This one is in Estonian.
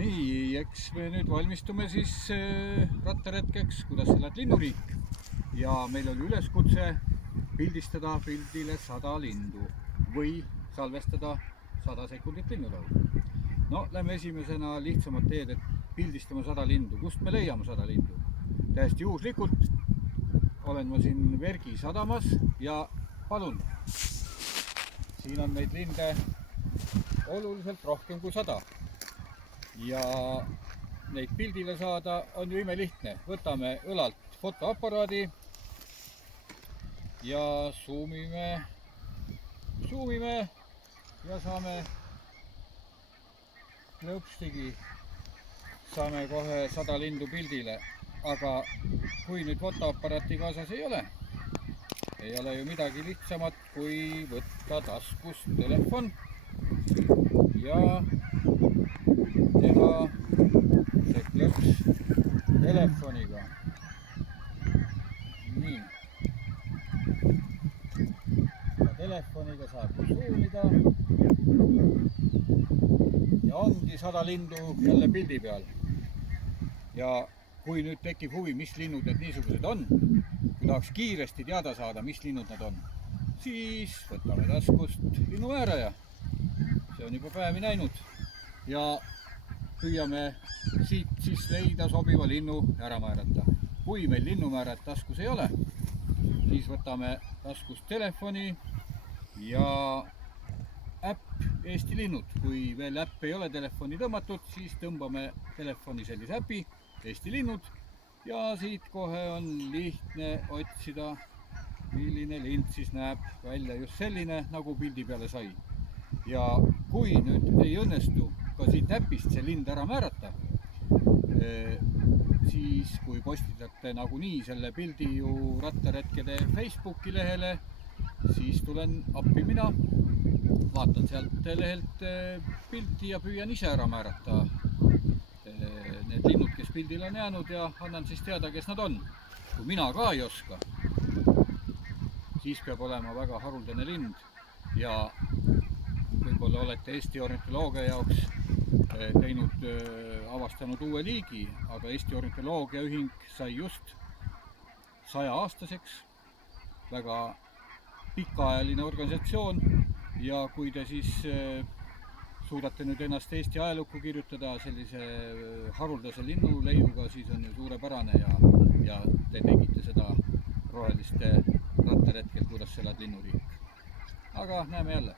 Nii, eks me nüüd valmistume siis rattaretkeks, kuidas elad linnuriik. Ja meil oli üleskutse pildistada pildile 100 lindu või salvestada 100 sekundit linnulaulu. No, lähme esimesena lihtsamat teed, et pildistame 100 lindu. Kust me leiame 100 lindu? Täiesti juhuslikult olen ma siin Vergi sadamas ja palun, siin on neid linde oluliselt rohkem kui 100. Ja neid pildile saada on ju imelihtne. Võtame õlalt fotoaparaadi ja zoomime ja saame lõpstigi, saame kohe 100 lindu pildile. Aga kui nüüd fotoaparaati kaasas ei ole ju midagi lihtsamat kui võtta taskust telefon ja teha see klõps telefoniga. Nii. Ja telefoniga saab zoomida ja ongi 100 lindu jälle pildi peal. Ja kui nüüd tekib huvi, mis linnud need niisugused on, kui tahaks kiiresti teada saada, mis linnud nad on, siis võtame taskust linnumääraja. See on juba päevi näinud. Ja püüame siit siis leida sobiva linnu ära määrata. Kui meil linnumäärajat taskus ei ole, siis võtame taskust telefoni ja äpp Eesti linnud. Kui veel äpp ei ole telefoni tõmmatud, siis tõmbame telefoni sellise äpi Eesti linnud ja siit kohe on lihtne otsida, milline lind siis näeb välja just selline, nagu pildi peale sai. Ja kui nüüd ei õnnestu ka siit äpist see lind ära määrata, siis kui postitate nagunii selle pildi ju rattaretkede Facebooki lehele, siis tulen appi mina, vaatan sealt lehelt pilti ja püüan ise ära määrata need linnud, kes pildil on jäänud ja annan siis teada, kes nad on. Kui mina ka ei oska, siis peab olema väga haruldane lind ja võib-olla olete Eesti ornitoloogia jaoks avastanud uue liigi, aga Eesti ornitoloogia ühing sai just 100-aastaseks, väga pikaajaline organisatsioon ja kui te siis suudate nüüd ennast Eesti ajalukku kirjutada sellise haruldase linnuleiuga, siis on ju suurepärane ja te tegite seda roheliste rattaretkel, kuidas elad linnuriik. Aga näeme jälle.